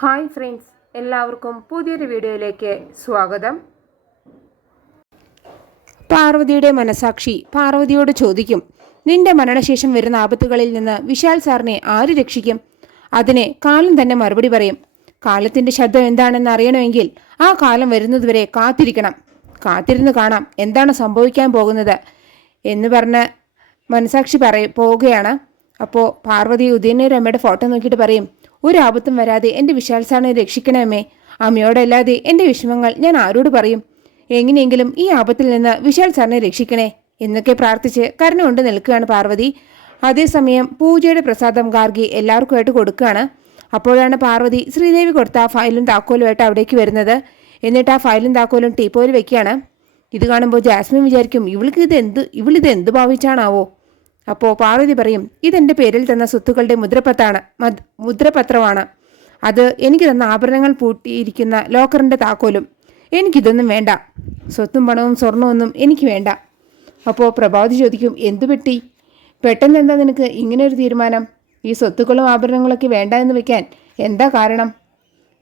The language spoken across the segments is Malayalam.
ഹായ് ഫ്രണ്ട്സ് എല്ലാവർക്കും പുതിയൊരു വീഡിയോയിലേക്ക് സ്വാഗതം. പാർവതിയുടെ മനസാക്ഷി പാർവതിയോട് ചോദിക്കും നിന്റെ മരണശേഷം വരുന്ന ആപത്തുകളിൽ നിന്ന് വിശാൽ സാറിനെ ആര് രക്ഷിക്കും? അതിനെ കാലം തന്നെ മറുപടി പറയും കാലത്തിന്റെ ശബ്ദം എന്താണെന്ന് അറിയണമെങ്കിൽ ആ കാലം വരുന്നതുവരെ കാത്തിരിക്കണം. കാത്തിരുന്ന് കാണാം എന്താണ് സംഭവിക്കാൻ പോകുന്നത്. എന്ന് പറഞ്ഞ് മനസാക്ഷി പറയ പോവുകയാണ്. അപ്പോൾ പാർവതി ഉദയനരമ്മയുടെ ഫോട്ടോ നോക്കിയിട്ട് പറയും ഒരു ആപത്തും വരാതെ എന്റെ വിശാൽ സാറിനെ രക്ഷിക്കണമേ. അമ്മയോടല്ലാതെ എന്റെ വിഷമങ്ങൾ ഞാൻ ആരോട് പറയും? എങ്ങനെയെങ്കിലും ഈ ആപത്തിൽ നിന്ന് വിശാൽ സാറിനെ രക്ഷിക്കണേ എന്നൊക്കെ പ്രാർത്ഥിച്ച് കരുണ നിൽക്കുകയാണ് പാർവതി. അതേസമയം പൂജയുടെ പ്രസാദം ഗാർഗി എല്ലാവർക്കുമായിട്ട് കൊടുക്കുകയാണ്. അപ്പോഴാണ് പാർവതി ശ്രീദേവി കൊടുത്ത ആ ഫയലും താക്കോലുമായിട്ട് അവിടേക്ക് വരുന്നത്. എന്നിട്ട് ആ ഫയലും താക്കോലും ടീപ്പോയിൽ വെക്കുകയാണ്. ഇത് കാണുമ്പോൾ ജാസ്മിൻ വിചാരിക്കും ഇവൾക്ക് ഇത് എന്ത് ഇവളിത് എന്ത് ഭാവിച്ചാണാവോ? അപ്പോൾ പാർവതി പറയും ഇതെന്റെ പേരിൽ തന്ന സ്വത്തുക്കളുടെ മുദ്രപത്രാണ് മുദ്രപത്രമാണ്. അത് എനിക്ക് തന്ന ആഭരണങ്ങൾ പൂട്ടിയിരിക്കുന്ന ലോക്കറിന്റെ താക്കോലും എനിക്കിതൊന്നും വേണ്ട. സ്വത്തും പണവും സ്വർണമൊന്നും എനിക്ക് വേണ്ട. അപ്പോൾ പ്രഭാവതി ചോദിക്കും എന്തു പറ്റി? പെട്ടെന്ന് എന്താ നിനക്ക് ഇങ്ങനെ ഒരു തീരുമാനം? ഈ സ്വത്തുക്കളും ആഭരണങ്ങളൊക്കെ വേണ്ട എന്ന് വെക്കാൻ എന്താ കാരണം?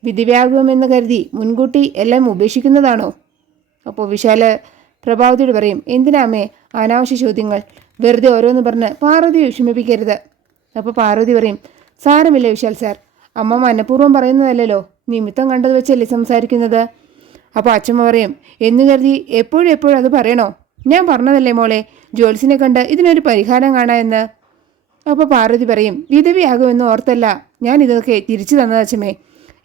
വിധിവ്യാകുമെന്ന് കരുതി മുൻകൂട്ടി എല്ലാം ഉപേക്ഷിക്കുന്നതാണോ? അപ്പോൾ വിശാല പ്രഭാവതിയോട് പറയും എന്തിനാമേ അനാവശ്യ ചോദ്യങ്ങൾ? വെറുതെ ഓരോന്ന് പറഞ്ഞ് പാർവതി വിഷമിപ്പിക്കരുത്. അപ്പോൾ പാർവതി പറയും സാരമില്ല വിശാൽ സാർ. അമ്മ മനഃപൂർവം പറയുന്നതല്ലല്ലോ. നിമിത്തം കണ്ടത് വെച്ചല്ലേ സംസാരിക്കുന്നത്? അപ്പോൾ അച്ഛമ്മ പറയും എന്ന് കരുതി എപ്പോഴും എപ്പോഴും അത് പറയണോ? ഞാൻ പറഞ്ഞതല്ലേ മോളെ ജോൽസിനെ കണ്ട് ഇതിനൊരു പരിഹാരം കാണാമെന്ന് അപ്പോൾ പാർവതി പറയും വിധവിയാകുമെന്ന് ഓർത്തല്ല. ഞാൻ ഇതൊക്കെ തിരിച്ചു തന്നത് അച്ഛമ്മേ.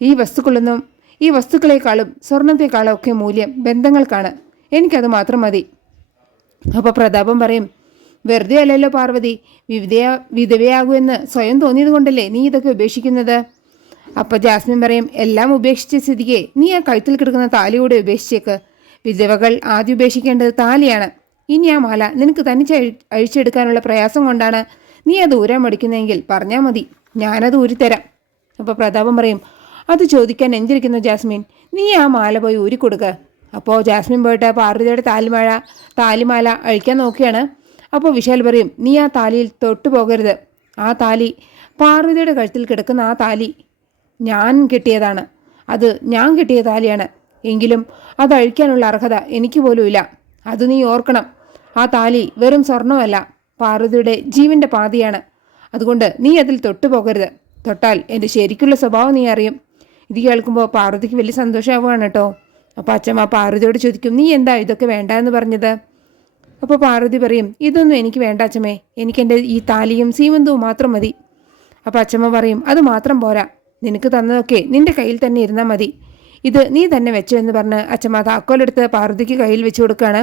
ഈ വസ്തുക്കളൊന്നും ഈ വസ്തുക്കളെക്കാളും സ്വർണത്തെക്കാളും ഒക്കെ മൂല്യം ബന്ധങ്ങൾക്കാണ്. എനിക്കത് മാത്രം മതി. അപ്പോൾ പ്രതാപം പറയും വെറുതെ അല്ലല്ലോ പാർവതി. വിവിധയാ വിധവയാകൂ എന്ന് സ്വയം തോന്നിയത് കൊണ്ടല്ലേ നീ ഇതൊക്കെ ഉപേക്ഷിക്കുന്നത്? അപ്പോൾ ജാസ്മിൻ പറയും എല്ലാം ഉപേക്ഷിച്ച സ്ഥിതിക്ക് നീ ആ കഴുത്തിൽ കിടക്കുന്ന താലി കൂടെ ഉപേക്ഷിച്ചേക്ക്. വിധവകൾ ആദ്യം ഉപേക്ഷിക്കേണ്ടത് താലിയാണ്. ഇനി ആ മാല നിനക്ക് തനിച്ച് അഴി അഴിച്ചെടുക്കാനുള്ള പ്രയാസം കൊണ്ടാണ് നീ അത് ഊരാൻ മടിക്കുന്നതെങ്കിൽ പറഞ്ഞാൽ മതി. ഞാനത് ഊരിത്തരാം. അപ്പോൾ പ്രതാപം പറയും അത് ചോദിക്കാൻ എന്തിരിക്കുന്നു ജാസ്മിൻ? നീ ആ മാല പോയി ഊരിക്കൊടുക്കുക അപ്പോൾ ജാസ്മിൻ പോയിട്ട് പാർവതിയുടെ താലിമാഴ താലിമാല അഴിക്കാൻ നോക്കിയാണ് അപ്പോൾ വിശാൽ പറയും നീ ആ താലിയിൽ തൊട്ടു പോകരുത്. ആ താലി പാർവതിയുടെ കഴുത്തിൽ കിടക്കുന്ന ആ താലി ഞാൻ കിട്ടിയതാണ്. അത് ഞാൻ കിട്ടിയ താലിയാണ്. എങ്കിലും അത് അഴിക്കാനുള്ള അർഹത എനിക്ക് പോലും ഇല്ല. അത് നീ ഓർക്കണം. ആ താലി വെറും സ്വർണമല്ല പാർവതിയുടെ ജീവന്റെ പാതിയാണ്. അതുകൊണ്ട് നീ അതിൽ തൊട്ടു പോകരുത്. തൊട്ടാൽ എന്റെ ശരിക്കുള്ള സ്വഭാവം നീ അറിയും. ഇത് കേൾക്കുമ്പോൾ പാർവതിക്ക് വലിയ സന്തോഷമാവുകയാണ് കേട്ടോ. അപ്പോൾ അച്ഛമ്മ പാർവതിയോട് ചോദിക്കും നീ എന്താ ഇതൊക്കെ വേണ്ട എന്ന് പറഞ്ഞത്? അപ്പോൾ പാർവതി പറയും ഇതൊന്നും എനിക്ക് വേണ്ട അച്ഛമ്മേ. എനിക്കെന്റെ ഈ താലിയും സീമന്തവും മാത്രം മതി. അപ്പോൾ അച്ഛമ്മ പറയും അത് മാത്രം പോരാ. നിനക്ക് തന്നതൊക്കെ നിന്റെ കയ്യിൽ തന്നെ ഇരുന്നാൽ മതി. ഇത് നീ തന്നെ വെച്ചോ എന്ന് പറഞ്ഞ് അച്ഛമ്മ താക്കോലെടുത്ത് പാർവതിക്ക് കയ്യിൽ വെച്ച് കൊടുക്കുകയാണ്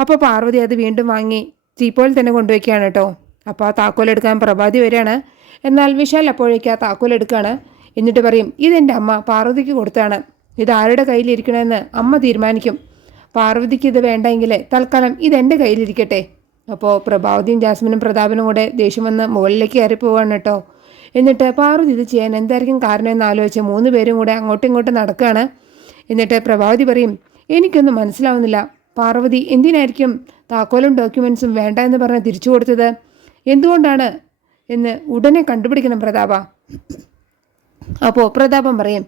അപ്പോൾ പാർവതി അത് വീണ്ടും വാങ്ങി ചീപ്പോയിൽ തന്നെ കൊണ്ടുവയ്ക്കുകയാണ് കേട്ടോ. അപ്പോൾ ആ താക്കോലെടുക്കാൻ പ്രഭാതി വരികയാണ്. എന്നാൽ വിശാൽ അപ്പോഴേക്ക് ആ താക്കോലെടുക്കുകയാണ് എന്നിട്ട് പറയും ഇതെന്റെ അമ്മ പാർവതിക്ക് കൊടുത്താണ്. ഇത് ആരുടെ കയ്യിലിരിക്കണമെന്ന് അമ്മ തീരുമാനിക്കും. പാർവതിക്ക് ഇത് വേണ്ടെങ്കിൽ തൽക്കാലം ഇതെന്റെ കയ്യിലിരിക്കട്ടെ. അപ്പോൾ പ്രഭാവതിയും ജാസ്മിനും പ്രതാപനും കൂടെ ദേഷ്യം വന്ന് മുകളിലേക്ക് കയറി പോവാണ് കേട്ടോ. എന്നിട്ട് പാർവതി ഇത് ചെയ്യാൻ എന്തായിരിക്കും കാരണം എന്ന് ആലോചിച്ച് മൂന്ന് പേരും കൂടെ അങ്ങോട്ടും ഇങ്ങോട്ടും നടക്കുകയാണ്. എന്നിട്ട് പ്രഭാവതി പറയും എനിക്കൊന്നും മനസ്സിലാവുന്നില്ല. പാർവതി എന്തിനായിരിക്കും താക്കോലും ഡോക്യുമെൻസും വേണ്ട എന്ന് പറഞ്ഞ് തിരിച്ചു കൊടുത്തത്? എന്തുകൊണ്ടാണ്? എന്ന് ഉടനെ കണ്ടുപിടിക്കണം പ്രതാപ. അപ്പോൾ പ്രതാപം പറയും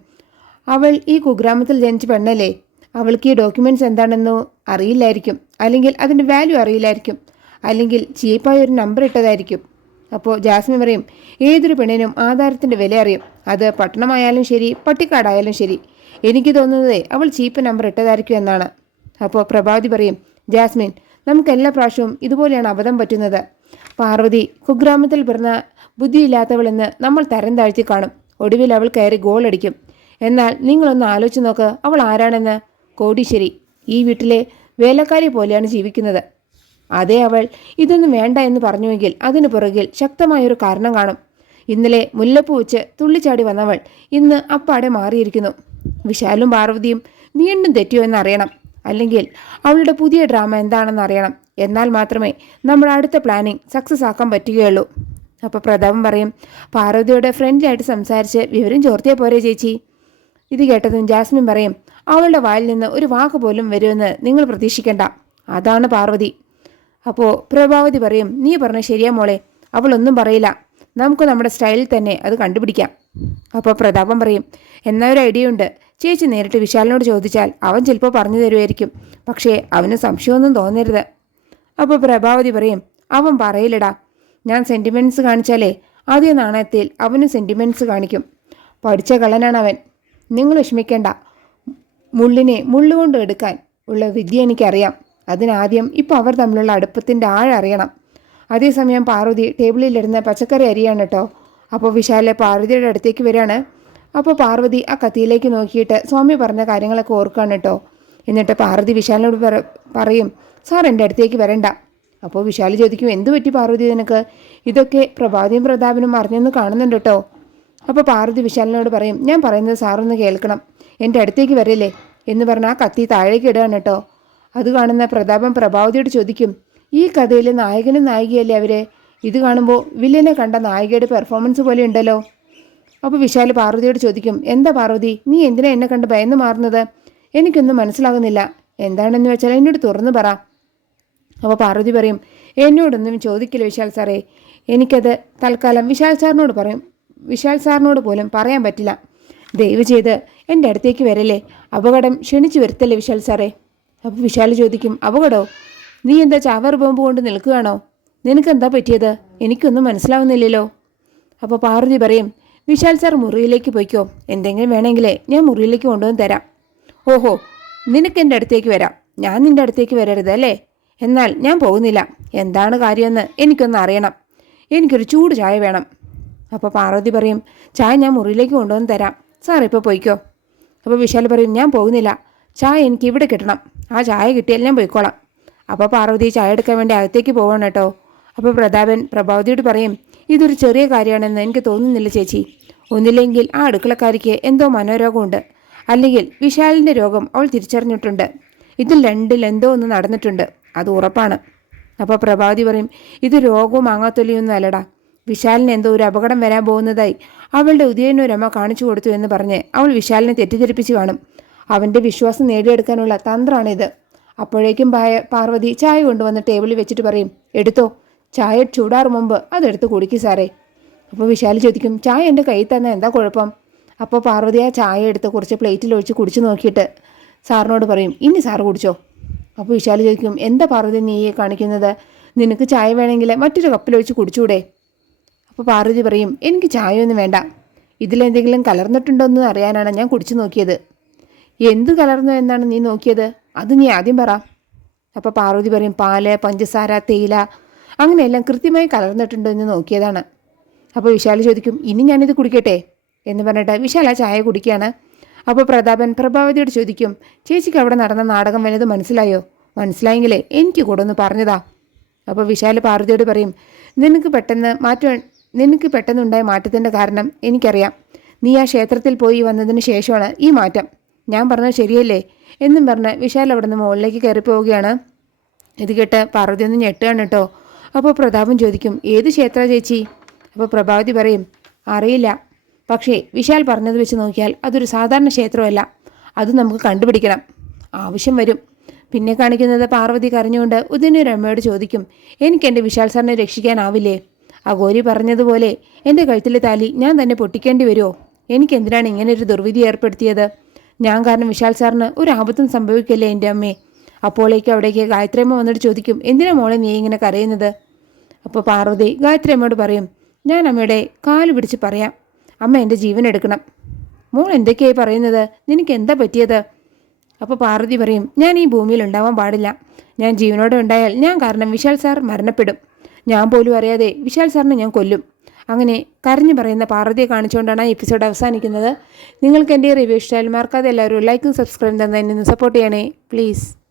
അവൾ ഈ കുഗ്രാമത്തിൽ ജനിച്ച പെണ്ണല്ലേ? അവൾക്ക് ഈ ഡോക്യുമെന്റ്സ് എന്താണെന്നോ അറിയില്ലായിരിക്കും. അല്ലെങ്കിൽ അതിന്റെ വാല്യൂ അറിയില്ലായിരിക്കും. അല്ലെങ്കിൽ ചീപ്പായ ഒരു നമ്പർ ഇട്ടതായിരിക്കും. അപ്പോൾ ജാസ്മിൻ പറയും ഏതൊരു പെണ്ണിനും ആധാരത്തിന്റെ വില അറിയും. അത് പട്ടണമായാലും ശരി പട്ടിക്കാടായാലും ശരി. എനിക്ക് തോന്നുന്നത് അവൾ ചീപ്പ് നമ്പർ ഇട്ടതായിരിക്കും എന്നാണ്. അപ്പോൾ പ്രഭാവതി പറയും ജാസ്മിൻ നമുക്ക് എല്ലാ പ്രാവശ്യവും ഇതുപോലെയാണ് അബദ്ധം പറ്റുന്നത്. പാർവതി കുഗ്രാമത്തിൽ പിറന്ന ബുദ്ധിയില്ലാത്തവളെന്ന് നമ്മൾ തരം താഴ്ത്തി കാണും. ഒടുവിൽ അവൾ കയറി ഗോൾ അടിക്കും. എന്നാൽ നിങ്ങളൊന്ന് ആലോചിച്ച് നോക്ക് അവൾ ആരാണെന്ന്? കോടീശ്വരി ഈ വീട്ടിലെ വേലക്കാരി പോലെയാണ് ജീവിക്കുന്നത്. അതേ അവൾ ഇതൊന്നും വേണ്ട എന്ന് പറഞ്ഞുവെങ്കിൽ അതിനു പുറകിൽ ശക്തമായൊരു കാരണം കാണും. ഇന്നലെ മുല്ലപ്പൂ വെച്ച് തുള്ളിച്ചാടി വന്നവൾ ഇന്ന് അപ്പാടെ മാറിയിരിക്കുന്നു. വിശാലും പാർവതിയും വീണ്ടും തെറ്റിയോ എന്നറിയണം. അല്ലെങ്കിൽ അവളുടെ പുതിയ ഡ്രാമ എന്താണെന്ന് അറിയണം. എന്നാൽ മാത്രമേ നമ്മുടെ അടുത്ത പ്ലാനിങ് സക്സസ് ആക്കാൻ പറ്റുകയുള്ളൂ. അപ്പോൾ പ്രതാപം പറയും പാർവതിയോട് ഫ്രണ്ട്ലിയായിട്ട് സംസാരിച്ച് വിവരം ചോർത്തിയാൽ പോരെ ചേച്ചി. ഇത് കേട്ടതും ജാസ്മിൻ പറയും അവളുടെ വായിൽ നിന്ന് ഒരു വാക്ക് പോലും വരുമെന്ന് നിങ്ങൾ പ്രതീക്ഷിക്കേണ്ട. അതാണ് പാർവതി. അപ്പോൾ പ്രഭാവതി പറയും നീ പറഞ്ഞ ശരിയാ മോളെ. അവളൊന്നും പറയില്ല. നമുക്ക് നമ്മുടെ സ്റ്റൈലിൽ തന്നെ അത് കണ്ടുപിടിക്കാം. അപ്പോൾ പ്രതാപം പറയും എന്നാ ഒരു ഐഡിയ ഉണ്ട്. ചേച്ചി നേരിട്ട് വിശാലിനോട് ചോദിച്ചാൽ അവൻ ചിലപ്പോൾ പറഞ്ഞു തരുമായിരിക്കും. പക്ഷേ അവന് സംശയമൊന്നും തോന്നരുത്. അപ്പോൾ പ്രഭാവതി പറയും അവൻ പറയില്ലടാ. ഞാൻ സെന്റിമെന്റ്സ് കാണിച്ചാലേ ആദ്യ നാണയത്തിൽ അവനും സെന്റിമെന്റ്സ് കാണിക്കും. പഠിച്ച കള്ളനാണ് അവൻ. നിങ്ങൾ വിഷമിക്കേണ്ട. മുള്ളിനെ മുള്ളുകൊണ്ട് എടുക്കാൻ ഉള്ള വിദ്യ എനിക്കറിയാം. അതിനാദ്യം ഇപ്പോൾ അവർ തമ്മിലുള്ള അടുപ്പത്തിന്റെ ആഴം അറിയണം. അതേസമയം പാർവതി ടേബിളിലിരുന്ന് പച്ചക്കറി അരിയാണ് കേട്ടോ അപ്പോൾ വിശാലെ പാർവതിയുടെ അടുത്തേക്ക് വരികയാണ് അപ്പോൾ പാർവതി ആ കത്തിയിലേക്ക് നോക്കിയിട്ട് സ്വാമി പറഞ്ഞ കാര്യങ്ങളൊക്കെ ഓർക്കുകയാണ് കേട്ടോ എന്നിട്ട് പാർവതി വിശാലിനോട് പറ- പറയും സാർ എന്റെ അടുത്തേക്ക് വരണ്ട. അപ്പോൾ വിശാൽ ചോദിക്കും എന്തു പറ്റി പാർവതി നിനക്ക്? ഇതൊക്കെ പ്രഭാതിയും പ്രതാപനും അറിഞ്ഞെന്ന് കാണുന്നുണ്ട് കേട്ടോ അപ്പോൾ പാർവതി വിശാലിനോട് പറയും ഞാൻ പറയുന്നത് സാറൊന്ന് കേൾക്കണം. എന്റെ അടുത്തേക്ക് വരില്ലേ എന്ന് പറഞ്ഞ് ആ കത്തി താഴേക്ക് ഇടുകയാണ് കേട്ടോ. അത് കാണുന്ന പ്രതാപം പ്രഭാവതിയോട് ചോദിക്കും ഈ കഥയിൽ നായകനും നായികയല്ലേ അവരെ? ഇത് കാണുമ്പോൾ വില്ലനെ കണ്ട നായികയുടെ പെർഫോമൻസ് പോലെ ഉണ്ടല്ലോ. അപ്പോൾ വിശാൽ പാർവതിയോട് ചോദിക്കും എന്താ പാർവതി നീ എന്തിനാ എന്നെ കണ്ട് ഭയന്ന് മാറുന്നത്? എനിക്കൊന്നും മനസ്സിലാകുന്നില്ല. എന്താണെന്ന് വെച്ചാൽ എന്നോട് തുറന്നു പറ. അപ്പോൾ പാർവതി പറയും എന്നോടൊന്നും ചോദിക്കില്ല വിശാൽ സാറേ. എനിക്കത് തൽക്കാലം വിശാൽ സാറിനോട് പറയും. വിശാൽ സാറിനോട് പോലും പറയാൻ പറ്റില്ല. ദയവ് ചെയ്ത് എന്റെ അടുത്തേക്ക് വരല്ലേ? അപകടം ക്ഷണിച്ചു വരുത്തല്ലേ വിശാൽ സാറേ? അപ്പോൾ വിശാൽ ചോദിക്കും അപകടമോ നീ എന്താ ചാവർ ബോംബ് കൊണ്ട് നിൽക്കുകയാണോ? നിനക്കെന്താ പറ്റിയത്? എനിക്കൊന്നും മനസ്സിലാവുന്നില്ലല്ലോ. അപ്പോൾ പാർവതി പറയും വിശാൽ സാർ മുറിയിലേക്ക് പോയിക്കോ. എന്തെങ്കിലും വേണമെങ്കിലേ ഞാൻ മുറിയിലേക്ക് കൊണ്ടുവന്ന് തരാം. ഓഹോ നിനക്ക് എന്റെ അടുത്തേക്ക് വരാം? ഞാൻ നിന്റെ അടുത്തേക്ക് വരരുത് അല്ലേ? എന്നാൽ ഞാൻ പോകുന്നില്ല. എന്താണ് കാര്യമെന്ന് എനിക്കൊന്ന് അറിയണം. എനിക്കൊരു ചൂട് ചായ വേണം. അപ്പോൾ പാർവതി പറയും ചായ ഞാൻ മുറിയിലേക്ക് കൊണ്ടുവന്ന് തരാം. സാർ ഇപ്പോൾ പോയിക്കോ. അപ്പോൾ വിശാൽ പറയും ഞാൻ പോകുന്നില്ല. ചായ എനിക്ക് ഇവിടെ കിട്ടണം. ആ ചായ കിട്ടിയാൽ ഞാൻ പോയിക്കോളാം. അപ്പോൾ പാർവതി ചായ എടുക്കാൻ വേണ്ടി അകത്തേക്ക് പോകണം കേട്ടോ. അപ്പോൾ പ്രതാപൻ പ്രഭാവതിയോട് പറയും ഇതൊരു ചെറിയ കാര്യമാണെന്ന് എനിക്ക് തോന്നുന്നില്ല ചേച്ചി. ഒന്നില്ലെങ്കിൽ ആ അടുക്കളക്കാരിക്ക് എന്തോ മനോരോഗമുണ്ട്. അല്ലെങ്കിൽ വിശാലിന്റെ രോഗം അവൾ തിരിച്ചറിഞ്ഞിട്ടുണ്ട്. ഇതിൽ രണ്ടിൽ എന്തോ ഒന്ന് നടന്നിട്ടുണ്ട്. അത് ഉറപ്പാണ്. അപ്പോൾ പ്രഭാതി പറയും ഇത് രോഗവും മാങ്ങാത്തൊലിയൊന്നും അല്ലടാ. വിശാലിന് എന്തോ ഒരു അപകടം വരാൻ പോകുന്നതായി അവളുടെ ഉദയനൊരമ്മ കാണിച്ചു കൊടുത്തു എന്ന് പറഞ്ഞ് അവൾ വിശാലിനെ തെറ്റിദ്ധരിപ്പിച്ചു കാണും. അവന്റെ വിശ്വാസം നേടിയെടുക്കാനുള്ള തന്ത്രമാണിത് അപ്പോഴേക്കും പായ- പാർവതി ചായ കൊണ്ടുവന്ന് ടേബിളിൽ വെച്ചിട്ട് പറയും എടുത്തോ ചായ ചൂടാറ് മുമ്പ് അതെടുത്ത് കുടിക്കും സാറേ. അപ്പോൾ വിശാൽ ചോദിക്കും ചായ എന്റെ കയ്യിൽ തന്നെ എന്താ കുഴപ്പം? അപ്പോൾ പാർവതി ആ ചായ എടുത്ത് കുറച്ച് പ്ലേറ്റിൽ ഒഴിച്ച് കുടിച്ച് നോക്കിയിട്ട് സാറിനോട് പറയും ഇനി സാറ് കുടിച്ചോ? അപ്പോൾ വിശാൽ ചോദിക്കും എന്താ പാർവതി നീയെ കാണിക്കുന്നത്? നിനക്ക് ചായ വേണമെങ്കിൽ മറ്റൊരു കപ്പിലൊഴിച്ച് കുടിച്ചൂടെ? അപ്പോൾ പാർവതി പറയും എനിക്ക് ചായയൊന്നും വേണ്ട. ഇതിലെന്തെങ്കിലും കലർന്നിട്ടുണ്ടോ എന്ന് അറിയാനാണ് ഞാൻ കുടിച്ചു നോക്കിയത്. എന്തു കലർന്നു എന്നാണ് നീ നോക്കിയത്? അത് നീ ആദ്യം പറ. അപ്പോൾ പാർവതി പറയും പാൽ പഞ്ചസാര തേയില അങ്ങനെയെല്ലാം കൃത്യമായി കലർന്നിട്ടുണ്ടോ എന്ന് നോക്കിയതാണ്. അപ്പോൾ വിശാല ചോദിക്കും ഇനി ഞാനിത് കുടിക്കട്ടെ? എന്ന് പറഞ്ഞിട്ട് വിശാല ചായ കുടിക്കുകയാണ്. അപ്പോൾ പ്രതാപൻ പ്രഭാവതിയോട് ചോദിക്കും ചേച്ചിക്ക് അവിടെ നടന്ന നാടകം വലുത് മനസ്സിലായോ? മനസ്സിലായെങ്കിലേ എനിക്ക് കൂടെ ഒന്ന് പറഞ്ഞതാ. അപ്പോൾ വിശാൽ പാർവതിയോട് പറയും നിനക്ക് പെട്ടെന്ന് മാറ്റം നിനക്ക് പെട്ടെന്നുണ്ടായ മാറ്റത്തിന്റെ കാരണം എനിക്കറിയാം. നീ ആ ക്ഷേത്രത്തിൽ പോയി വന്നതിന് ശേഷമാണ് ഈ മാറ്റം. ഞാൻ പറഞ്ഞത് ശരിയല്ലേ? എന്നും പറഞ്ഞ് വിശാൽ അവിടെ നിന്ന് മുകളിലേക്ക് കയറി പോവുകയാണ് ഇത് കേട്ട് പാർവതി ഒന്ന് ഞെട്ടുകയാണ് കേട്ടോ. അപ്പോൾ പ്രതാപം ചോദിക്കും ഏത് ക്ഷേത്ര ചേച്ചി? അപ്പോൾ പ്രഭാവതി പറയും അറിയില്ല. പക്ഷേ വിശാൽ പറഞ്ഞത് വെച്ച് നോക്കിയാൽ അതൊരു സാധാരണ ക്ഷേത്രമല്ല. അത് നമുക്ക് കണ്ടുപിടിക്കണം. ആവശ്യം വരും. പിന്നെ കാണിക്കുന്നത് പാർവതി കരഞ്ഞുകൊണ്ട് ഉദയനൊരു അമ്മയോട് ചോദിക്കും എനിക്ക് എന്റെ വിശാൽ സാറിനെ രക്ഷിക്കാനാവില്ലേ? ആ ഗോരി പറഞ്ഞതുപോലെ എന്റെ കഴുത്തിലെ താലി ഞാൻ തന്നെ പൊട്ടിക്കേണ്ടി വരുമോ എനിക്ക് എന്തിനാണ് ഇങ്ങനെ ഒരു ദുർവിധി ഏർപ്പെടുത്തിയത്? ഞാൻ കാരണം വിശാൽ സാറിന് ഒരു ആപത്തും സംഭവിക്കല്ലേ എന്റെ അമ്മേ? അപ്പോളേക്ക് അവിടേക്ക് ഗായത്രിയമ്മ വന്നിട്ട് ചോദിക്കും എന്തിനാ മോളെ നീ ഇങ്ങനെ കരയുന്നത്? അപ്പോൾ പാർവതി ഗായത്രിയമ്മയോട് പറയും ഞാൻ അമ്മയുടെ കാൽ പിടിച്ച് പറയാം. അമ്മ എന്റെ ജീവൻ എടുക്കണം. മോൾ എന്തൊക്കെയായി പറയുന്നത്? നിനക്ക് എന്താ പറ്റിയത്? അപ്പോൾ പാർവതി പറയും ഞാൻ ഈ ഭൂമിയിൽ ഉണ്ടാവാൻ പാടില്ല. ഞാൻ ജീവനോടെ ഉണ്ടായാൽ ഞാൻ കാരണം വിശാൽ സാർ മരണപ്പെടും. ഞാൻ പോലും അറിയാതെ വിശാൽ സാറിനെ ഞാൻ കൊല്ലും. അങ്ങനെ കരഞ്ഞു പറയുന്ന പാർവതിയെ കാണിച്ചുകൊണ്ടാണ് എപ്പിസോഡ് അവസാനിക്കുന്നത്. നിങ്ങൾക്ക് എന്റെ റിവ്യൂ ഇഷ്ടമായാലും മറക്കാതെ എല്ലാവരും ലൈക്കും സബ്സ്ക്രൈബും തന്നെ എന്നെ സപ്പോർട്ട് ചെയ്യണേ. പ്ലീസ്